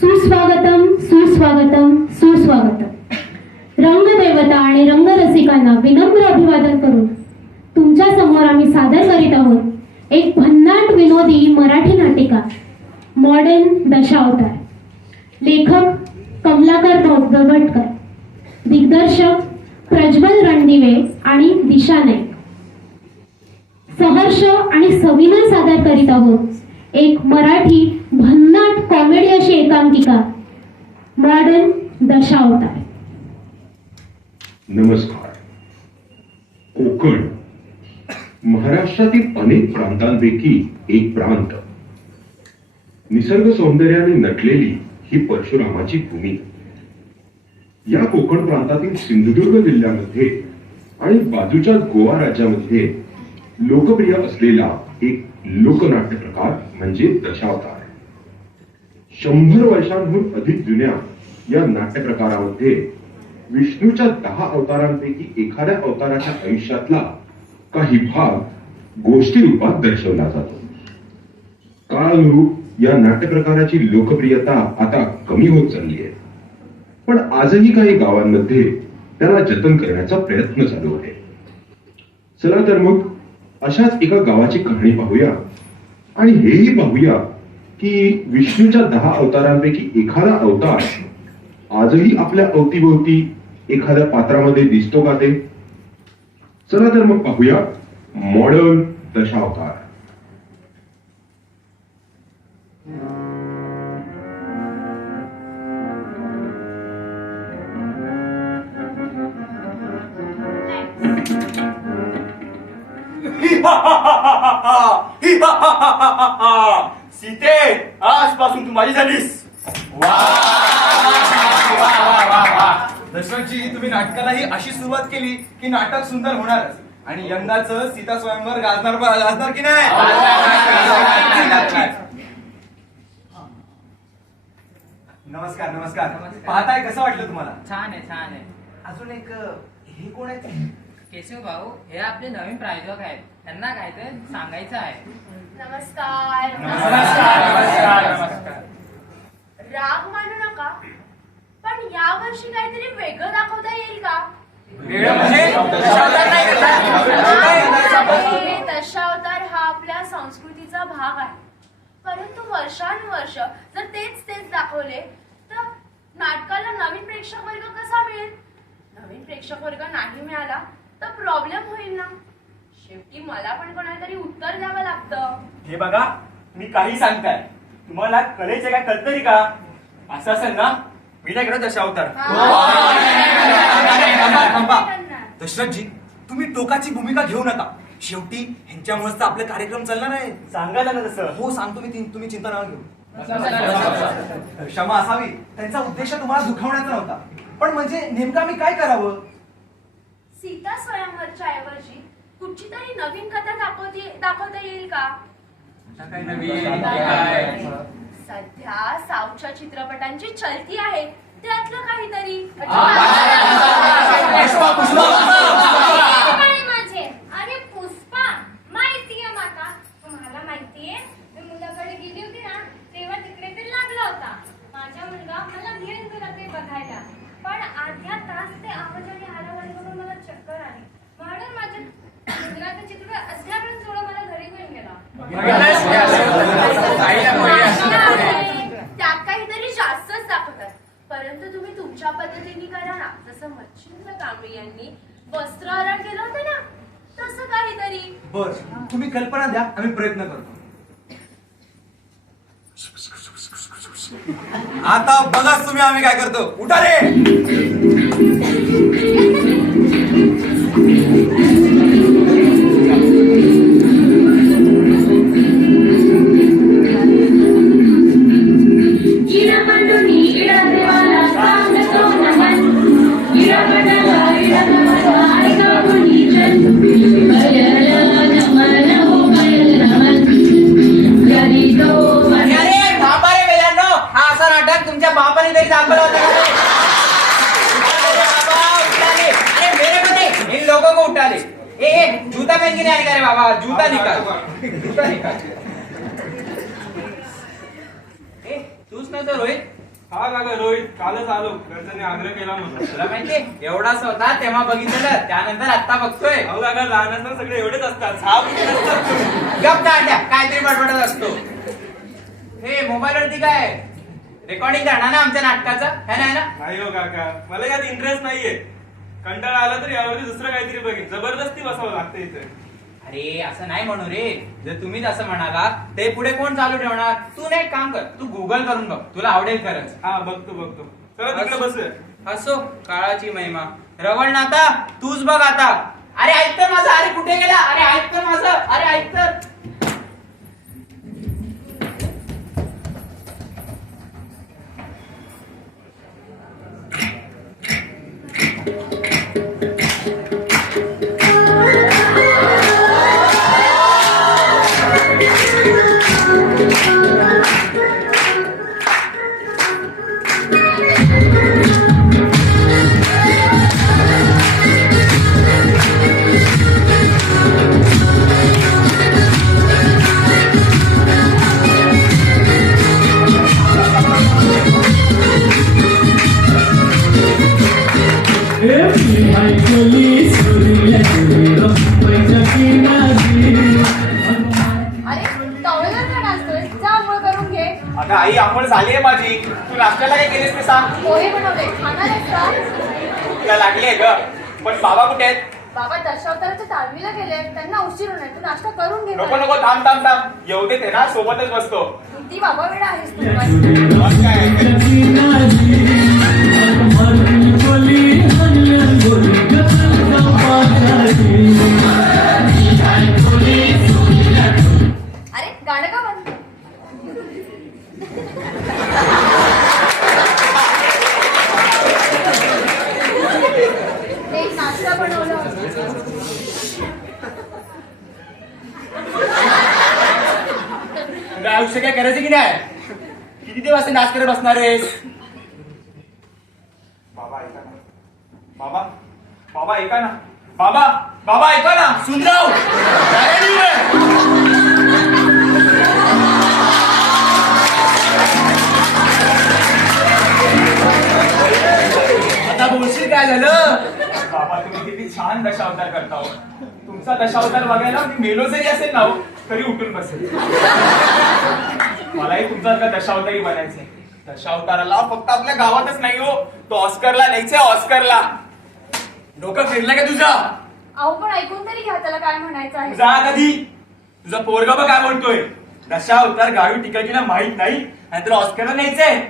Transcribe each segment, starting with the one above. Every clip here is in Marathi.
सुस्वागतम सुस्वागतम सुस्वागतम. रंगदेवता आणि रंगरसिकांना विनम्र अभिवादन करून तुमच्या समोर आम्ही सादर करीत आहोत एक भन्नाट विनोदी मराठी नाटिका मॉडर्न दशावतार. लेखक कमलाकर भटकर, दिग्दर्शक प्रज्वल रणदिवे आणि दिशा नाईक. सहर्ष आणि सविनय सादर करीत आहोत एक मराठी भन्नाट कॉमेडी अशी एकांकिका मॉडर्न दशावतार. नमस्कार. कोकण महाराष्ट्रातील अनेक प्रांतांपैकी एक प्रांत. निसर्ग सौंदर्याने नटलेली ही परशुरामाची भूमी. या कोकण प्रांतातील सिंधुदुर्ग जिल्ह्यामध्ये आणि बाजूच्या गोवा राज्यामध्ये लोकप्रिय असलेला एक लोकनाट्य प्रकार म्हणजे दशावतार. 100 वर्षांहून अधिक जुन्या या नाट्य प्रकारामध्ये विष्णूच्या 10 अवतारांपैकी एखाद्या अवताराच्या आयुष्यातला काही भाग गोष्टी रूपात दर्शवला जातो. काळानुरूप या नाट्य प्रकाराची लोकप्रियता आता कमी होत चालली आहे, पण आजही काही गावांमध्ये त्याला जतन करण्याचा प्रयत्न चालू आहे. चला तर मग अशाच एका गावाची कहाणी पाहूया आणि हेही पाहूया की विष्णूच्या 10 अवतारांपैकी एखादा अवतार आजही आपल्या अवतीभोवती एखाद्या पात्रामध्ये दिसतो का ते. चला तर मग पाहूया मॉडर्न दशावतार. सीते, आजपासून तू माझी झालीस. दशरथजी, तुम्ही नाटकालाही अशी सुरुवात केली की नाटक सुंदर होणारच. आणि यंदाचं सीता स्वयंवर गाजणार की नाही. नमस्कार नमस्कार. पाहताय कसं वाटलं तुम्हाला. छान आहे छान आहे. अजून एक हे कोण आहे. केशव भाऊ हे आपले नवीन प्रायोजक आहेत. त्यांना काय ते सांगायचं आहे. नमस्कार. नमस्कार. राग मानू नका, पण या वर्षी काहीतरी वेगळं दाखवता येईल का. दशावतार हा आपल्या संस्कृतीचा भाग आहे, परंतु वर्षानुवर्ष जर तेच दाखवले तर नाटकाला नवीन प्रेक्षक वर्ग कसा मिळेल. नवीन प्रेक्षक वर्ग नाही मिळाला तर प्रॉब्लेम होईल ना. शेवटी मला पण कोणातरी उत्तर द्यावं लागतं. हे बघा, मी काही सांगताय तुम्हाला कलेचे काय कळतरी का. असं असेल ना, मी नाही करत दशावतार. दशरथजी, तुम्ही टोकाची भूमिका घेऊ नका. शेवटी ह्यांच्यामुळेच तर आपले कार्यक्रम चालणार आहे. सांगायला ना तसं. हो सांगतो मी. तुम्ही चिंता नका घेऊ. क्षमा असावी. त्यांचा उद्देश तुम्हाला दुखावण्याचा नव्हता, पण म्हणजे नेमका मी काय करावं. सीता स्वयंवरच्या ऐवजी कुठची तरी नवीन कथा दाखवता येईल का. सध्या साऊथच्या चित्रपटांची चलती आहे, त्यातलं काहीतरी. माझे अरे पुष्पा, माहितीये माका. तुम्हाला माहितीये, मी मुलाकडे गेली होती ना, तेव्हा तिकडे ते लागला होता. माझा मुलगा मला घेऊन गेला ते बघायला, पण अर्ध्या तास ते आवाज आणि हालावाली बघून मला चक्कर आली. म्हणून माझ्या मुलाचं चित्र अध्यापन थोडं मला घरी घेऊन गेला. त्यात काहीतरी जास्तच दाखवतात, परंतु तुम्ही तुमच्या पद्धतीने करा ना. जसं मच्छिंद्र कांबळे यांनी वस्त्रहरण केलं होतं ना, तसं काहीतरी. बर, तुम्ही कल्पना द्या, आम्ही प्रयत्न करतो. आता बघाच तुम्ही आम्ही काय करतो. उठा रे. तुमच्या बापाने तरी दाखवलं होतं. इन लोगों को उठा ले. ए जूता पहन के नहीं आने का रे बाबा. जूता निकाल. नव्हतं रोहित? हा काका रोहित, कालच आलो. घरच्यांनी आग्रह केला म्हणून. तुला माहितीये एवढाच होता तेव्हा बघितलेलं, त्यानंतर आता बघतोय. अहो काका, लहान असताना सगळे एवढेच असतात. सहा मुली नसतात. गप दांड्या, काहीतरी बडबडत असतो. हे मोबाईल वरती काय रेकॉर्डिंग करणार ना आमच्या नाटकाचं, है ना? नाही हो काका, मला यात इंटरेस्ट नाहीये. कंटाळा आला तर यावरती दुसरं काहीतरी बघेन. जबरदस्ती बसावं लागतं इथे. अरे असं नाही म्हणू रे. जर तुम्हीच असं म्हणाला ते पुढे कोण चालू ठेवणार? तू नाही काम कर, तू गुगल करून बघ, तुला आवडेल खरंच. हा बघतो. चला तिकडे बसूया. असो, काळाची महिमा. रवळ नाता तूच बघ आता. अरे ऐक तर माझं, अरे कुठे गेला? अरे ऐक तर माझं, अरे ऐक तर. अरे टॉवेलवर का नाचतोय? जा आंघोळ करून घे. अगं आई, आंघोळ झालीये माझी. तू नाश्त्याला काय केलीस ते सांग. पोहे बनवले, खाणार आहेस का? तुला लागलीये ग. पण बाबा कुठे आहेत? बाबा दशावताराच्या तालमीला गेले, त्यांना उशीर होणार. तू नाश्ता करून घे. नको नको, थांब थांब थांब. येऊ दे ते ना, सोबतच बसतो. किती बाबा वेळा आहेस तू? मग काय? अरे गाणं का बंद? एक नाश्ता बनवला. तुला आयुष्य काय करायचं की नाही? किती दिवस नाच करत बसणार आहेस? बाबा ऐका ना. बाबा ऐका ना. बाबा ऐका ना. सुंदराव, आता बोलशील काय झालं? बाबा तुम्ही किती छान दशावतार करता हो. तुमचा दशावतार बघायला मी मेलो जरी असेल ना हो, तरी उठून बसेल. मलाही तुमचा दशावतारी बनायचंय. दशावताराला फक्त आपल्या गावातच नाही हो, तो ऑस्करला न्यायचंय. ऑस्करला. डोकं फिरलं का तुझं? अहो पण ऐकून तरी घ्या, त्याला काय म्हणायचं आहे. जा कधी. तुझा पोरगा बघ काय बोलतोय. दशावतार गावी टिकायला माहित नाही आणि तुला ऑस्करला न्यायचंय.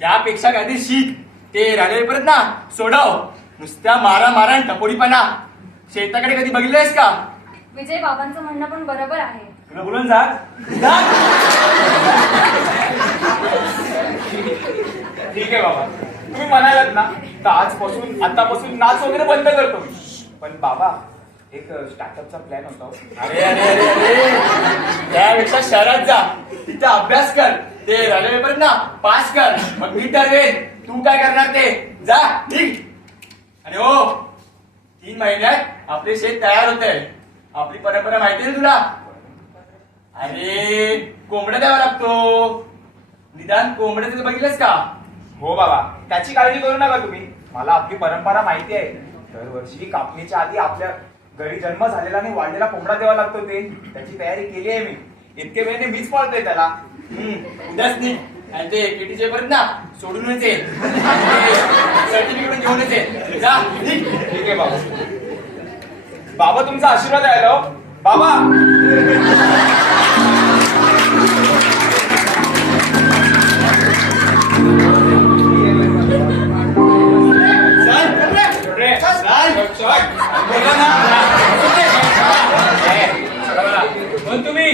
त्यापेक्षा काहीतरी शिक. ते राहिले परत ना सोडव. नुसत्या मारा आणि टपोरीपणा. शेताकडे कधी बघितलंयस का? विजय बाबांचं म्हणणं पण बरोबर आहे. तुला बोलून जा. ठीक आहे बाबा, तुम्ही म्हणालात ना तर आतापासून नाच वगैरे बंद करतो. पण बाबा एक स्टार्टअपचा प्लॅन होता. अरे अरे अरे अरे त्यापेक्षा शहरात जा, तिथे अभ्यास कर. ते राहिले पेपर ना पास कर. मग मी ठरवेन तू काय करणार ते. जा ठीक. आणि हो, 3 महिन्यात आपले शेत तयार होते. आपली परंपरा माहिती आहे तुला? अरे कोंबडा द्यावा लागतो. निदान कोंबड्याचं बघितलंस का? हो बाबा, त्याची काळजी करू नका तुम्ही. मला आपली परंपरा माहिती आहे. दरवर्षी कापणीच्या आधी आपल्या घरी जन्म झालेला आणि वाढलेला कोंबडा द्यावा लागतो. त्याची तयारी केली आहे मी. इतके वेळेने मीच पाळतोय त्याला. उद्याच नाही. आणि ते केटीचे परत ना सोडूनच येईल. सर्टिफिकेट घेऊनच येईल. जा ठीक आहे बाबा. बाबा तुमचा आशीर्वाद आहे हो. बाबा तुम्ही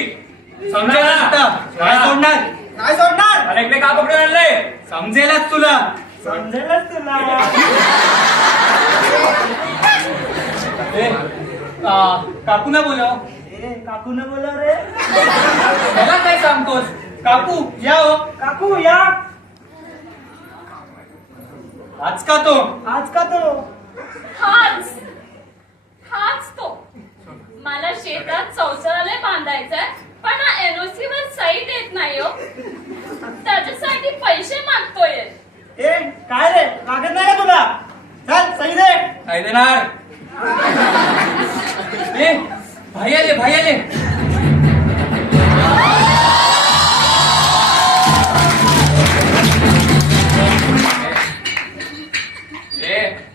नाही सोडणार. अरे इकडे का पकडून आणलंय? समजेलच तुला. काकू ना बोलाव. काकू ना बोलाव रे. मला काय सांगतोस? काकू या हो. काकू या. आज का तो हाच तो. मला शेतात शौचालय बांधायचंय, पण हा NOC वर सही देत नाही हो. त्याच्यासाठी काय रे लागत नाही का तुला चल सही दे काय देणार ए, भाई आले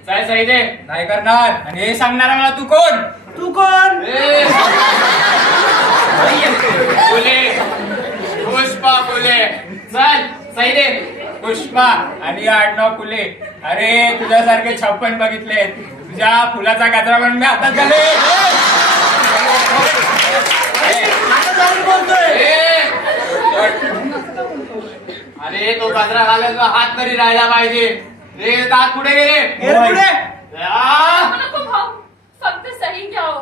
काय सही दे नाही करणार आणि हे सांगणारा मला तू कोण फुले पुष्पा फुले चल सही दे पुष्पा आणि आडनाव फुले अरे तुझ्यासारखे 56 बघितले तुझ्या फुलाचा गजरा बनून मी हातात घाले अरे तो गजरा घालायचा हात तरी राहिला पाहिजे रे दात कुठे गेले नको भाऊ फक्त सही घ्या हो.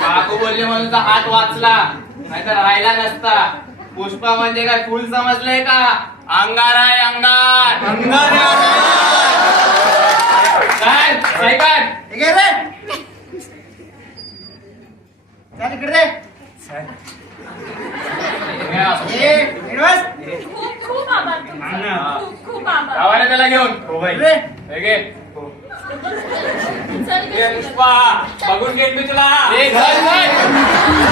काकू बोलले म्हणून तर हात वाचला नाहीतर राहिला नसता पुष्पा म्हणजे काय फुल समजलंय का अंगार आहे अंगार काय सही कर खूप आभार तुमचे. खूप आभार गावाला त्याला घेऊन हे घे. चल हे पुष्पा बघून घेईन मी तुला हे घर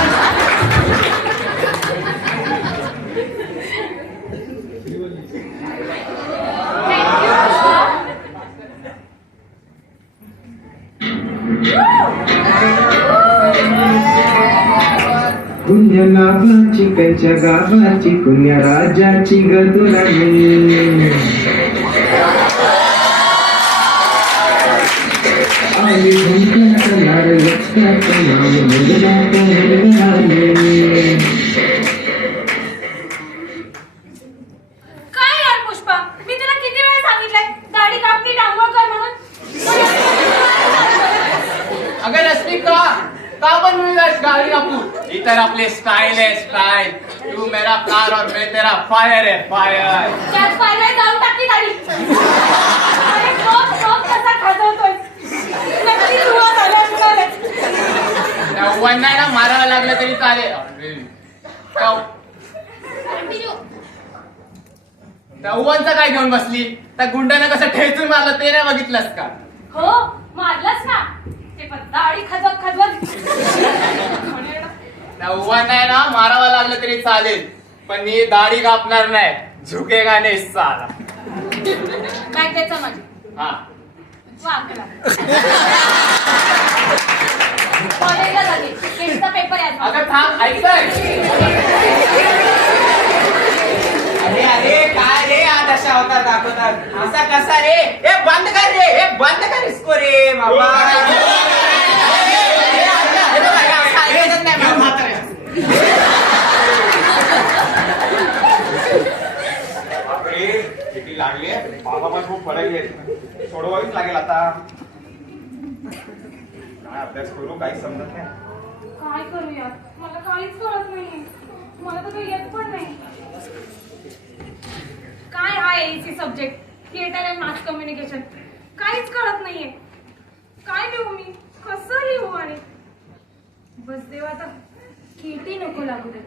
पुण्य नाभाची कंच्या गाभाची पुण्य राजाची गदुराणी आली भूमकाचं नार लक्षाचं नाम मंगलाचं मंगलाने काय यार पुष्पा मी तुला किती वेळा सांगितलंय दाढी कापली डांगोळ कर म्हणून अगर असली का बनवली गाड़ी कापू इधर अपने स्टाइल है स्टाइल तू मेरा कार और मैं तेरा फायर है फायर त्यात पायऱ्या जाऊन टाकली दाढी अरे टॉप कसा खाजवतोय नक्की सुरुवात झाली वन नाही ना मारायला लागलं तरी चालेल उवांचं काय घेऊन बसली त्या गुंडाने कसं ठेचून मारलं ते नाही बघितलंस का हो मारलंच ना ते पण दाढी खजवत उवा नाही ना मारावं लागलं तरी चालेल पण मी दाढी कापणार नाही झुकेगा नाही साला काय त्याचं माझी हा वाकला कॉलेजला जाते केसचा पेपर आहे आज. अगं थांब ऐकतोय अरे अरे काय रे आज अशा होता दाखवतात असा कसा रे ए बंद कर इसको रे बाबा किती लागली बाबा पण खूप पडायली सोडवावीच लागेल आता काय अभ्यास करू काही समजत नाही काय करू यार मला काहीच कळत नाही मला तर काही येत पण नाही काय हा AC subject theatre and mass communication काहीच कळत नाहीये काय लिहू मी कसं लिहू आणि बस देवा आता केटी नको लागू दे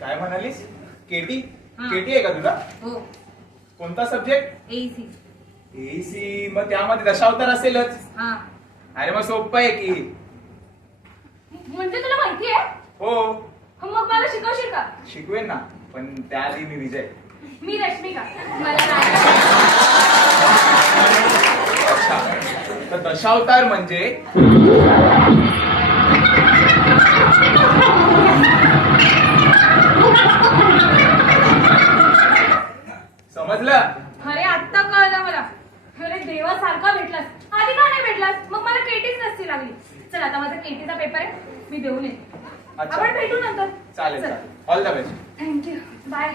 काय म्हणालीस केटी केटी आहे का तुला हो कोणता सब्जेक्ट एसी एसी मग त्यामध्ये दशावतार असेलच हा अरे मग सोपं आहे की म्हणजे तुला माहिती आहे हो मग मला शिकवशील का शिकवेन ना पण त्याआधी मी विजय मी रश्मिका मला नाही अच्छा तर दशावतार म्हणजे समजलं अरे आत्ता कळलं मला अरे देवासारखा भेटलास आधी का नाही भेटलास मग मला केटीच नसती लागली चल आता माझा केटीचा पेपर आहे मी देऊन येते अच्छा. आपण भेटू नंतर चालेल चल. चालेल all the best thank you bye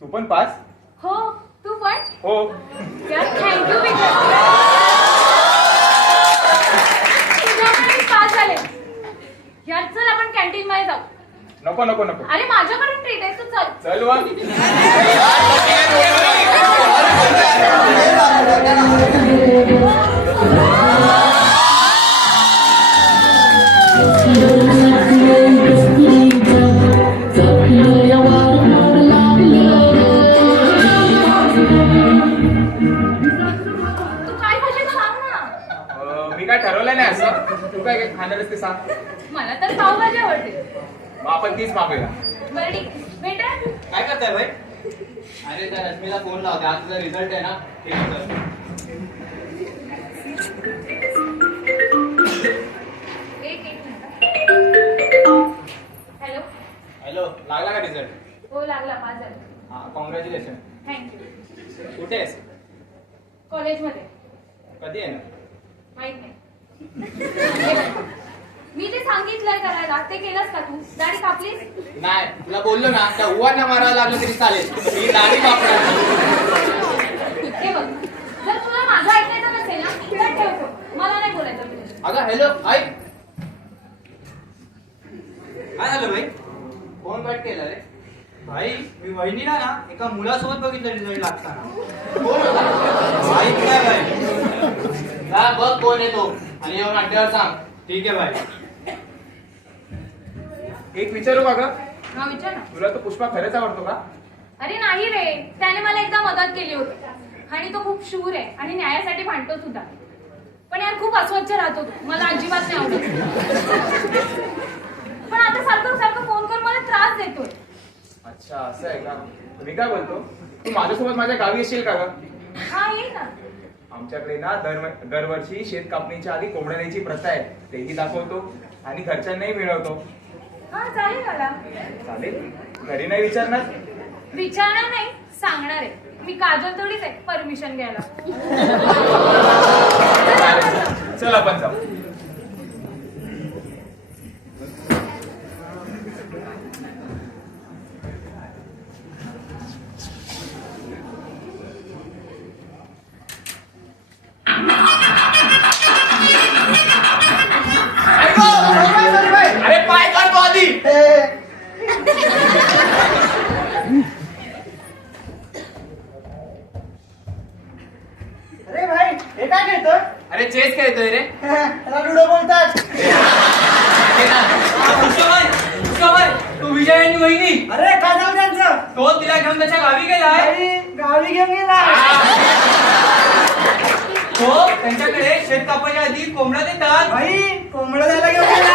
तू पण पास हो तू पण हो यार थँक्यू कॅन्टीन मध्ये जाऊ. नको नको नको. अरे माझ्याकडे ट्रीट आहे, तू चल. चल वा. तू काय खाशील सांग ना. मी काय ठरवलं नाही असं. तू काय काय खाणार आहेस ते सांग. मला तर पावभाजी आवडते. मग आपण तीच मागूया. बरं ठीक, भेटा. काय करताय भाई? अरे त्या रश्मीला फोन लावते, आज तुझा रिझल्ट आहे ना ते कर. एक मिनिट. हॅलो. हॅलो, लागला का रिझल्ट? हो लागला, पास झाला. हा, कॉंग्रॅच्युलेशन. थँक्यू. कुठे आहेस? कॉलेजमध्ये. कधी आहे ना? माहित नाही. मी जे सांगितलंय करायला ते केलंस का तू? दाढी कापलीस? नाही, तुला बोललो ना त्या उवांना मारायला लागलं तरी चालेल, मी दाढी कापणार. हे बघ, जर तुला माझं ऐकायचं नसेल ना तर ठेवतो. मला नाही बोलायचं तुझ्याशी. अगं हॅलो, ऐक. काय झालं भाई? फोन कट केला रे. भाई मी वहिनीला ना एका मुलासोबत बघितलं रिझल्ट लागताना. कोण होता? माहित नाही भाई. जा बघ कोण येतो आणि येऊन अड्ड्यावर सांग. ठीक आहे भाई. एक विचारू का ग? हा विचार ना. तुला तो पुष्पा खरंच आवडतो का? अरे नाही रे, त्याने मला एकदा मदत केली होती आणि तो खूप शूर आहे आणि न्यायासाठी भांडतो सुद्धा. पण यार खूप अस्वच्छ राहतो तो, मला अजिबात नाही आवडत. पण आता सारखं सारखं फोन करून मला त्रास देतोय. अच्छा असं आहे का? मी काय बोलतो, तू माझ्यासोबत माझ्या गावी येशील का ग? हा ये ना. आमच्याकडे ना दरवर्षी शेत कापणीच्या आधी कोंबड्या द्यायची प्रथा आहे, तेही दाखवतो आणि घरच्यांनाही मिळवतो. हा चालेल मला. चालेल? घरी नाही विचारणार? विचारणार नाही, सांगणार आहे. मी काजल थोडीच आहे परमिशन घ्यायला. चालेल. चल आपण जाऊ. अरे पाय काढतो आधी. अरे भाई हे काय खेळतोय? अरे चेस खेळतोय रे. त्याला लुडो बोलतात. तू विजय आणि वहिनी. अरे काय नाव त्यांचं? तो तिला घेऊन त्याच्या गावी गेलाय. गावी घेऊन गेला. तो त्यांच्याकडे शेत कापायच्या आधी कोंबड्या देतात. भाई कोंबडं द्यायला घेऊन गेला.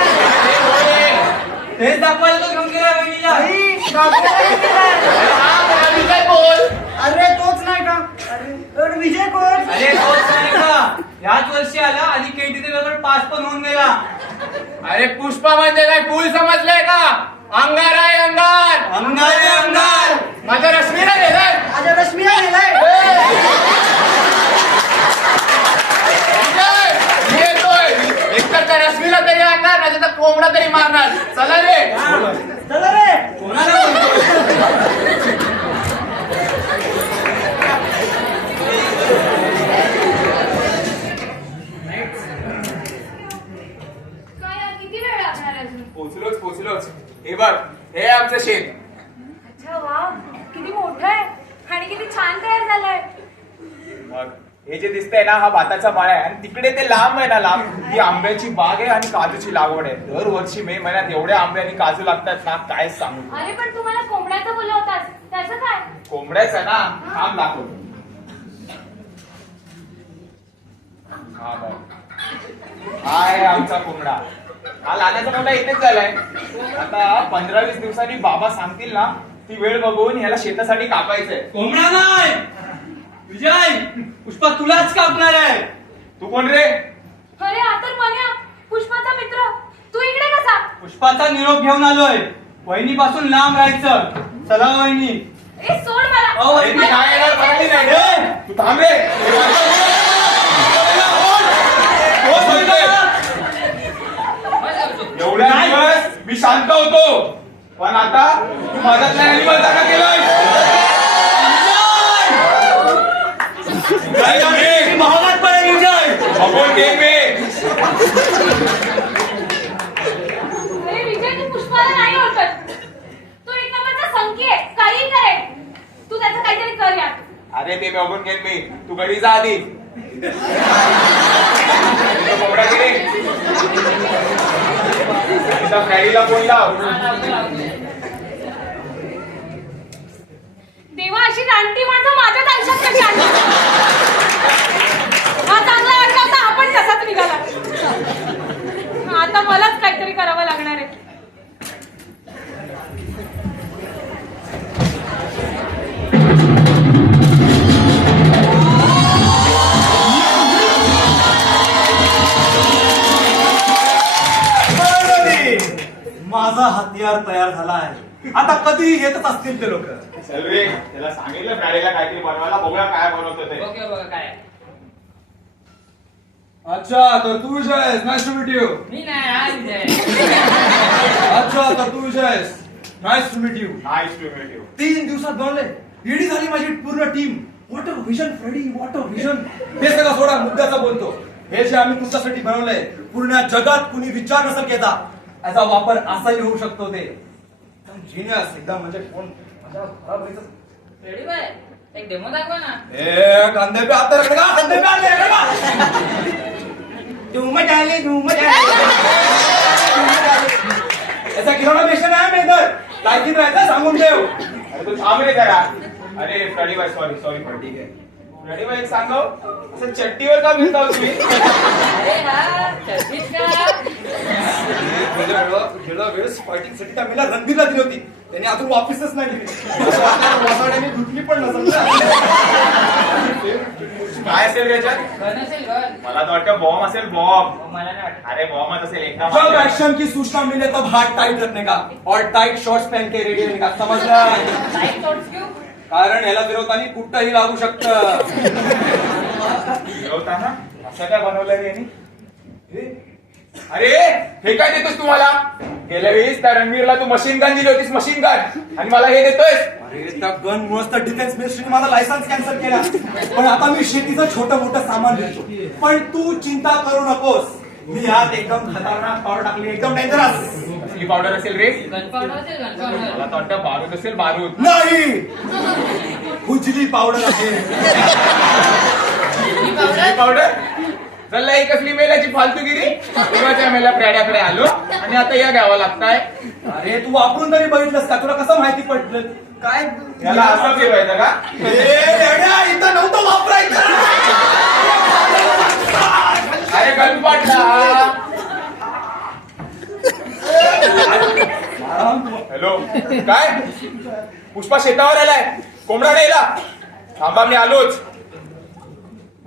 तेच दाखवायला तो घेऊन गेला वहिनीला. भाई दाखवायला घेऊन गेला. विजय बोल. अरे तोच नाही का? अरे विजय कोण? अरे तोच नाही का? ह्याच वर्षी आला आणि केटीचे पेपर पास पण होऊन गेला. अरे पुष्पा म्हणजे काय फुल समजलंय का? अंगार आहे अंगार. अंगार आहे अंगार. माझ्या रश्मीला गेलाय. माझ्या रश्मीला गेलाय. येतोय. एकतर त्या रश्मीला तरी आणणार नाही तर कोंबडा तरी मारणार. चला रे. चला रे. कोणाला बोलतोय? काय यार, किती वेळ लागणार अजून? पोचलोच. हे बघ, हे आमचं शेत. अच्छा वा, किती मोठं आहे आणि किती छान तयार झालंय. मग हे जे दिसतंय ना, हा भाताचा माळा आहे आणि तिकडे ते लांब आहे ना, लांब ही आंब्याची बाग आहे आणि काजूची लागवड आहे. दरवर्षी मे महिन्यात एवढे आंबे आणि काजू लागतात ना, काय सांगू. अरे पण तू मला कोंबड्याचं बोलला होतास, त्याचं काय? कोंबड्याचं ना, थांब दाखवतो. हा बघ, हा आहे आमचा कोंबडा. हा लहानाचा मोठा इथेच झालाय. आता 15-20 दिवसांनी बाबा सांगतील ना, ती वेळ बघून ह्याला शेतासाठी कापायचंय. कोंबडा नाही विजय, पुष्पा तुलाच कापणार आहे. तू कोण रे? अरे आता मन्या, पुष्पाचा मित्र. तू इकडे कसा? पुष्पाचा निरोप घेऊन आलोय. वहिनीपासून लांब राहायचं. चला वहिनी. ए सोड मला. अहो, वहिनी काय येणार माहिती नाही रे. तू थांब रे. एवढ्या दिवस मी शांत होतो, पण आता तू माझ्यातल्या अॅनिमल जागा केलाय. महागात पडेल विजय. बघून घे मी. अरे विजय, तू पुष्पा काहीतरी कर यार. अरे ते बघून घेईन मी, तू घरी जा आधी. कोंबडा गिरी फ्रायडीला फोन लाव. देवा, अशी रानटी माणसं माझ्याच आयुष्यात कशी आली? हा चांगला वाटला होता, आपण तसाच निघाला. आता मलाच काहीतरी करावं लागणार आहे. माझा हत्यार तयार झाला आहे. आता कधी येतच असतील ते लोक. चल रे, त्याला सांगितलं फ्रायडीला काहीतरी बनवायला, बघूया काय बनवतो ते. काय अच्छा, तर तू विजय आहेस. Nice to meet you. मी नाही अच्छा, तर तू विजय आहेस. Nice to meet you. Nice to meet you. 3 दिवसात बनवले. रेडी झाली माझी पूर्ण team. What a vision Freddy, what a vision. ते सगळं सोडा, मुद्द्याचं बोलतो. हे जे आम्ही तुमच्यासाठी बनवलंय, पूर्ण जगात कुणी विचार नसेल केला. याचा वापर असाही होऊ शकतो. ते एकदम जिनियस, एकदम म्हणजे कोण माझ्या खराब व्हायचं. रेडी बाय, एक डेमो दाखवा ना. ए कंधे पे हात रखने का, कंधे पे हात रखने का. धूम डाले. ऐसा खिलौना बेचना है मैं इधर. लायकीत राहायचं सांगून देव. अरे तू थांब रे जरा. अरे फ्रायडी बाय, सॉरी पण ठीक आहे. फ्रायडी बाय, एक सांगो, असं चट्टीवर का मिळता तुम्ही? अरे हा, चष्मीत का? गेल्या वेळेस फायटिंग साठी त्या मला रणबीरला दिली होती. त्याने अजून वापिसच नाही दिली. वासाड्याने धुतली पण नसेल ना. काय असेल त्याच्यात? गन असेल गन. मला तर वाटतं बॉम्ब असेल, बॉम्ब. मला नाही वाटत. अरे बॉम्बच असेल एकदम. जब एक्शन की सूचना मिले तब हाथ टाइट रखने का और टाइट शॉर्ट्स पहन के रेडी रहने का. समझला? लाईट शॉट्स क्यों? कारण याला फिरवताना कुठंही लागू शकतं. फिरवताना असं काय बनवलं रे यांनी? अरे हे काय देतोस तुम्हाला? गेल्या वेळेस त्या रणवीरला तू मशीन गन दिली होतीस, मशीन गन, आणि मला हे देतोय. अरे त्या गन मुळेच तर डिफेन्स मिनिस्ट्रीने माझा लायसन्स कॅन्सल केला. पण आता मी शेतीचं छोटं मोठं सामान देतो. पण तू चिंता करू नकोस. मी यात एकदम खतरनाक पावडर टाकली, एकदम डेंजरस. कसली पावडर असेल रे? गन पावडर असेल, गन पावडर. मला तर वाटतं बारूद असेल, बारूद. नाही, उजली पावडर आहे. कसली पावडर? चल ही कसली मेल्याची फालतूगिरी. तेव्हाच्या मेला फ्रायड्याकडे आलो आणि आता या घ्यावं लागताय. अरे तू वापरून तरी बघितलंस का? तुला कसं माहिती पडलं? काय याला असं फिरवायचं का? इथं नव्हतं वापरायचं. अरे गन पाटला. हॅलो, काय? पुष्पा शेतावर आलाय, कोंबडा नेला. थांबा, मी आलोच.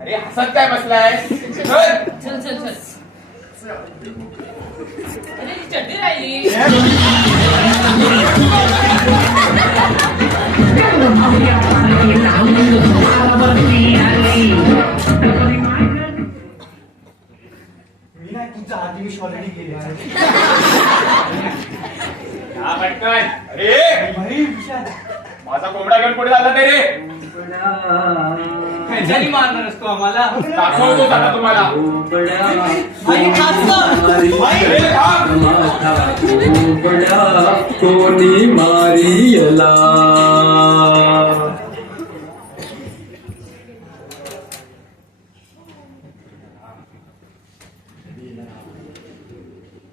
अरे हसत काय बसलाय? चल चल चल. अरे ती चड्डी राहिली. मी नाही, तुमचा आधी विश ऑलरेडी गेले. हा पटकन. अरे भाई विशाल, माझा कोंबडा घेऊन पुढे झाला नाही रे. कशाने मारणार असतो आम्हाला? दाखवतो आता तुम्हाला. कोणी मारियला.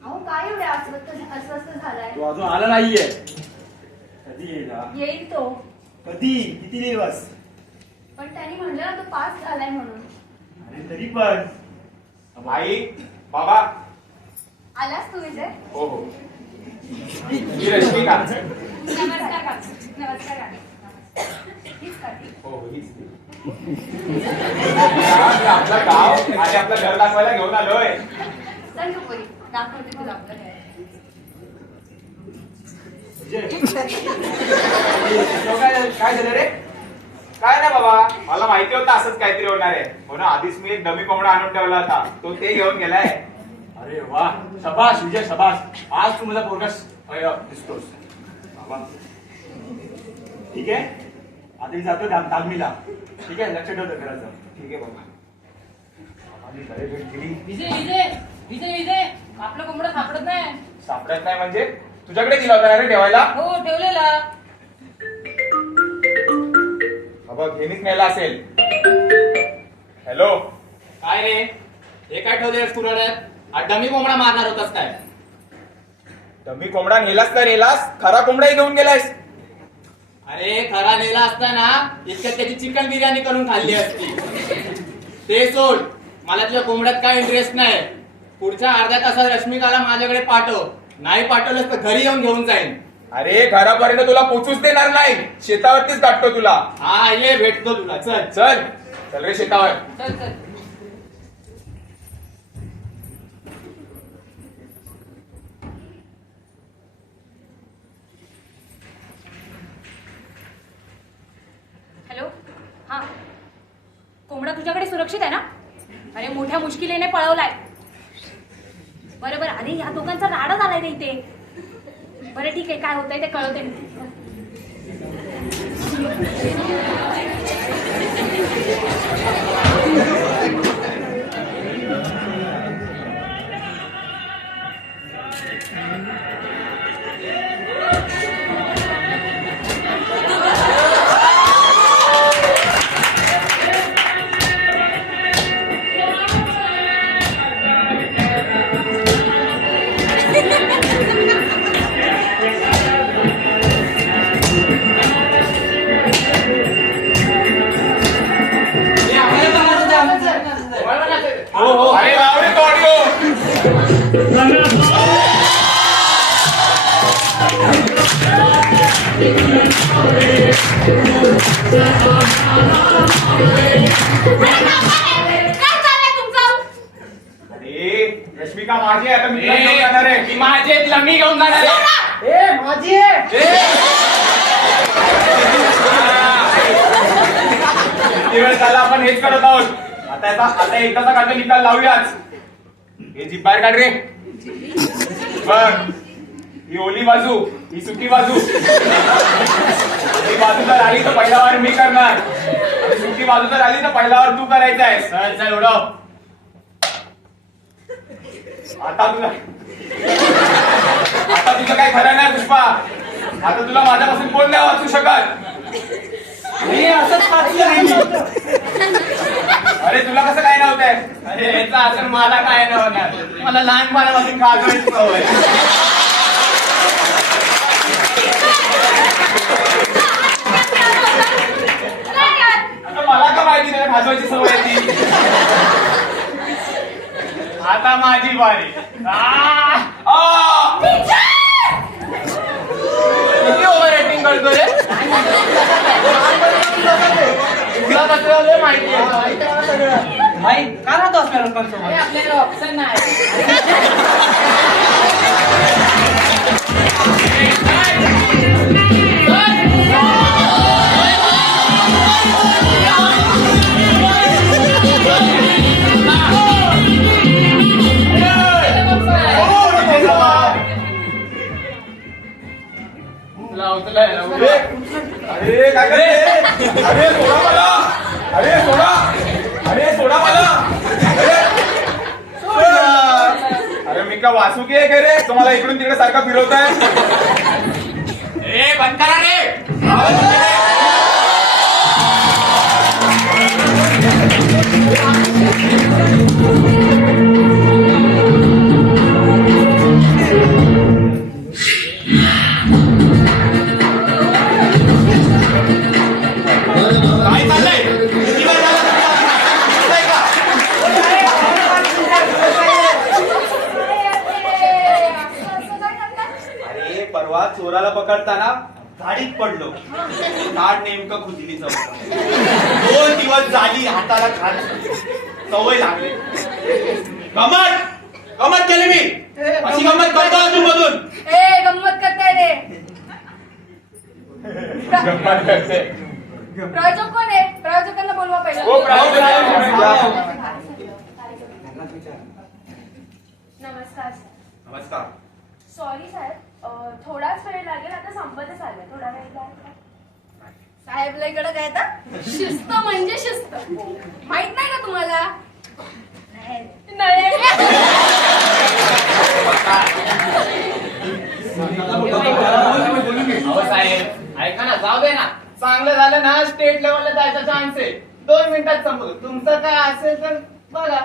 अहो काय एवढे अस्वस्थ झालाय? तो अजून आला नाहीये. कधी येईल हा? येईल तो. कधी? किती दिवस? पण त्यांनी म्हणलं ना तो पास झालाय म्हणून. अरे तरी पण आई, बाबा. आलास तू विजय? हो हो. ही रश्मिका. नमस्कार काका. नमस्कार काका. हीच काकी. हो हो, हीच ती. आपला गाव आणि आपलं घर दाखवायला घेऊन आलोय. चल तू पोरी, दाखवते तुला आपलं घर. काय झालं रे? काय नाही बाबा, मला माहिती होतं असंच काहीतरी होणार आहे. हो ना, आधीच मी एक डमी कोंबडा आणून ठेवला होता, तो ते घेऊन गेलाय. अरे वा, शबाश विजय, शबाश. आज तू माझा पोरगास दिसतोस. बाबा ठीक आहे, आता मी जातो दागमीला. ठीक आहे, लक्ष ठेवतो घराचं. ठीक आहे बाबा. विजय विजय विजय विजय, आपला कोंबडा सापडत नाही. सापडत नाही म्हणजे? तुझ्याकडे दिला होता रे ठेवायला? हो ठेवलेला. बघ हेनीच नेला असेल. हॅलो, काय रे, हे काय ठेवलेस कुऱ्हाड्यात? डमी कोंबडा मारणार होतास काय? डमी कोंबडा नेलास तर नेलास, खरा कोंबडाही घेऊन गेलायस. अरे खरा नेला असताना इतक्यात त्याची चिकन बिर्याणी करून खाल्ली असती. ते सोड, मला तुझ्या कोंबड्यात काय इंटरेस्ट नाही. पुढच्या अर्ध्या तासात रश्मिकाला माझ्याकडे पाठव, नाही पाठवलंस तर घरी येऊन घेऊन जाईन. अरे घरापर्यंत तुला पोचूच देणार नाही, शेतावरतीच गाठतो तुला. हा ये, भेटतो तुला. चल चल चल रे शेतावर. चल चल. हॅलो, हा, कोंबडा तुझ्याकडे सुरक्षित आहे ना? अरे मोठ्या मुश्किलीने पळवलाय. बरोबर. अरे या दोघांचा राडा झालाय ना इथे. बरं ठीक आहे, काय होतंय ते कळवते मी. अरे लाव रे तो ऑडिओ. अरे रश्मिका माझी आहे, आता मी तुला घेऊन जाणार आहे. ती माझी आहे, तिला मी घेऊन जाणार आहे. ए माझी आहे. किती वेळ झाला आपण हेच करत आहोत. आता एकदाचा काढून निकाल लावूयाच. हे जीभ बाहेर काढ रे. बघ, ही ओली बाजू, ही सुकी बाजू. ही बाजू जर आली तर पहिला वार मी करणार, आणि सुकी बाजू जर आली तर पहिला वार तू करायचा आहे. चल चल उडव. आता तुझं काही खरं नाही पुष्पा. आता तुला माझ्यापासून कोण नाही वाचू शकत. अरे तुला कसं काय नव्हतंय? अरे याचा असं मला काय नव्हणार. मला लहानपणापासून खाजवायची सवय. आता मला का माहिती नाही खाजवायची सवय ती. आता माझी बारी. किती ओव्हर ऍक्टिंग करतो रे. तुला कसं माहिती आहे? माहित का राहतो असल्या लोकांसोबत? आपल्याला ऑप्शन नाही. अरे काय करे. अरे सोडा मला. अरे सोडा. अरे सोडा मला. अरे मी का वासू की आहे काय रे, तुम्हाला इकडून तिकडे सारखा फिरवताय. ए बंद करा रे. काय चाललंय? किती वेळ झाला तुम्ही का? अरे परवा चोराला पकडताना गाडीत पडलो. झाड नेमकं खुजलीचं होतं. 2 दिवस झाली हाताला खाज, सवय लागली. गमत केली मी. अशी गमत करतो अजून मधून. गंमत करताय रे. गप्पा करते. प्रायोजक कोण आहे? प्रायोजकांना बोलवा पहिला. हो प्रायोजक. नमस्कार. नमस्कार. सॉरी साहेब, थोडाच वेळ लागेल. आता संपतच आलं. थोडा वेळ लागेल. साहेब इकडे काय आता? शिस्त म्हणजे शिस्त. माहित नाही का तुम्हाला? नाही. अहो साहेब ऐका ना, जाऊ दे ना. चांगलं झालं ना स्टेट लेवलला जायचा चान्स आहे 2 मिनिटात संपवतो तुमचं काय असेल तर बघा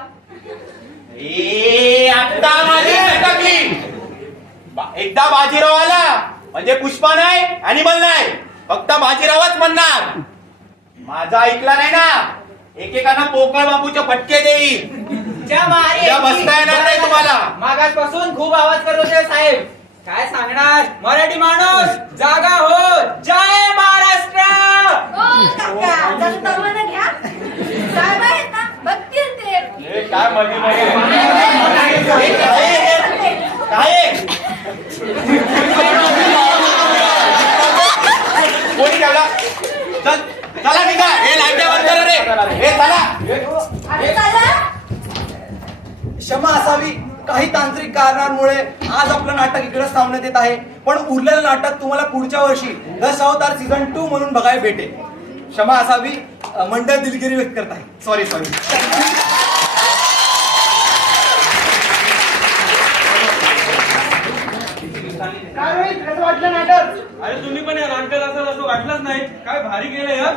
आता माझी टाकली एकदा बाजीराव आला म्हणजे पुष्पा नाही अॅनिमल नाही फक्त बाजीरावच म्हणणार माझा ऐकला नाही ना एकेकांना पोकळ बांबूचे फटके देईल बसता येणार नाही तुम्हाला मागासपासून खूप आवाज करत होते साहेब काय सांगणार मराठी माणूस जागा हो जय महाराष्ट्र घ्या साहेब आहेत ना बघतील ते हे काय मध्ये काय कोणी ठेवला चल चला निघा हे लाईट्या बंद करा रे हे चला क्षमा असावी काही तांत्रिक कारणांमुळे आज आपलं नाटक इकडेच थांबण्यात येत आहे पण उरलेलं नाटक तुम्हाला पुढच्या वर्षी दशावतार सीझन 2 म्हणून बघायला भेटेल क्षमा असावी मंडळ दिलगिरी व्यक्त करत आहे सॉरी कसं वाटलं नाटक अरे तुम्ही पण या नाटकात असाल असं वाटलंच नाही काय भारी केलं यार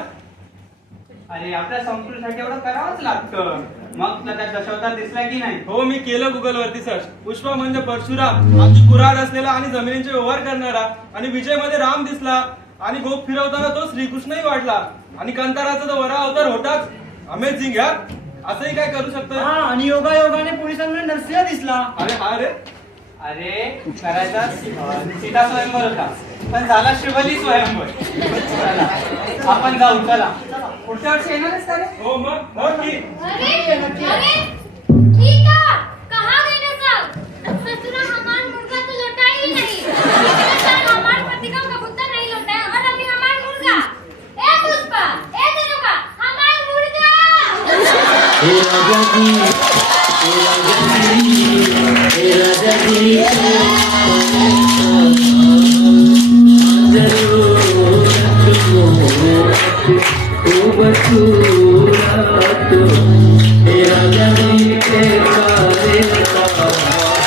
अरे आपल्या संस्कृतीसाठी एवढं करावंच लागतं मग तुला त्यात दशावतार दिसला की नाही हो मी केलं गुगल वरती सर्च पुष्पा म्हणजे परशुराम आमची कुऱ्हाड असलेला आणि जमिनींचे व्यवहार करणारा आणि विजय मध्ये राम दिसला आणि गोप फिरवताना तो श्रीकृष्णही वाटला आणि कंताराचा तो वरा अवतार होताच अमेझिंग यार असंही काय करू शकतो आणि योगायोगाने पोलिसांना नरसिंह दिसला अरे हा रे अरे करायचा सीता स्वयंवर होता पण झाला शिवली स्वयंवर चला, आपण जाऊ चला पुढच्या वर्षी येणारच का रे हो मग हो की अरे ठीक है कहाँ गए ना सब ससुरा हमार मुर्गा तो लौटा ही नहीं सर हमार पति का कबूतर नहीं लौटा और अभी हमार मुर्गा ए पुष्पा ए तेनुका हमार मुर्गा हे राजा जी हे राजा जी हे राजा जी जरूर तुम ओ बतू